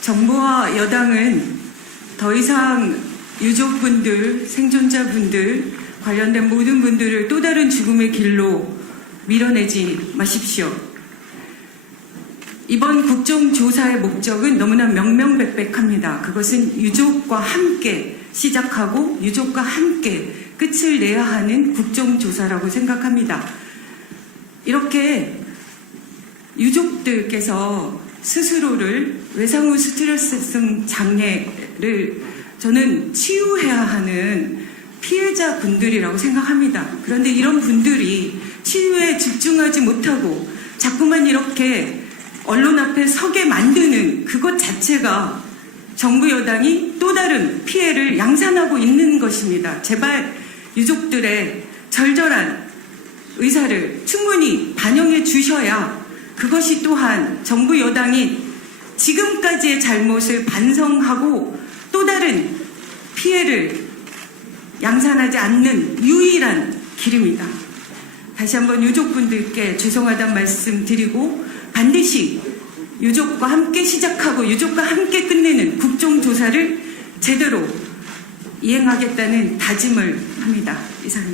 정부와 여당은 더 이상 유족분들, 생존자분들, 관련된 모든 분들을 또 다른 죽음의 길로 밀어내지 마십시오. 이번 국정조사의 목적은 너무나 명명백백합니다. 그것은 유족과 함께 시작하고 유족과 함께 끝을 내야 하는 국정조사라고 생각합니다. 이렇게 유족들께서 스스로를 외상후 스트레스성 장애를 저는 치유해야 하는 피해자 분들이라고 생각합니다. 그런데 이런 분들이 치유에 집중하지 못하고 자꾸만 이렇게 언론 앞에 서게 만드는 그것 자체가 정부 여당이 또 다른 피해를 양산하고 있는 것입니다. 제발 유족들의 절절한 의사를 충분히 반영해 주셔야 그것이 또한 정부 여당이 지금까지의 잘못을 반성하고 또 다른 피해를 양산하지 않는 유일한 길입니다. 다시 한번 유족분들께 죄송하다는 말씀 드리고 반드시 유족과 함께 시작하고 유족과 함께 끝내는 국정조사를 제대로 이행하겠다는 다짐을 합니다. 이상입니다.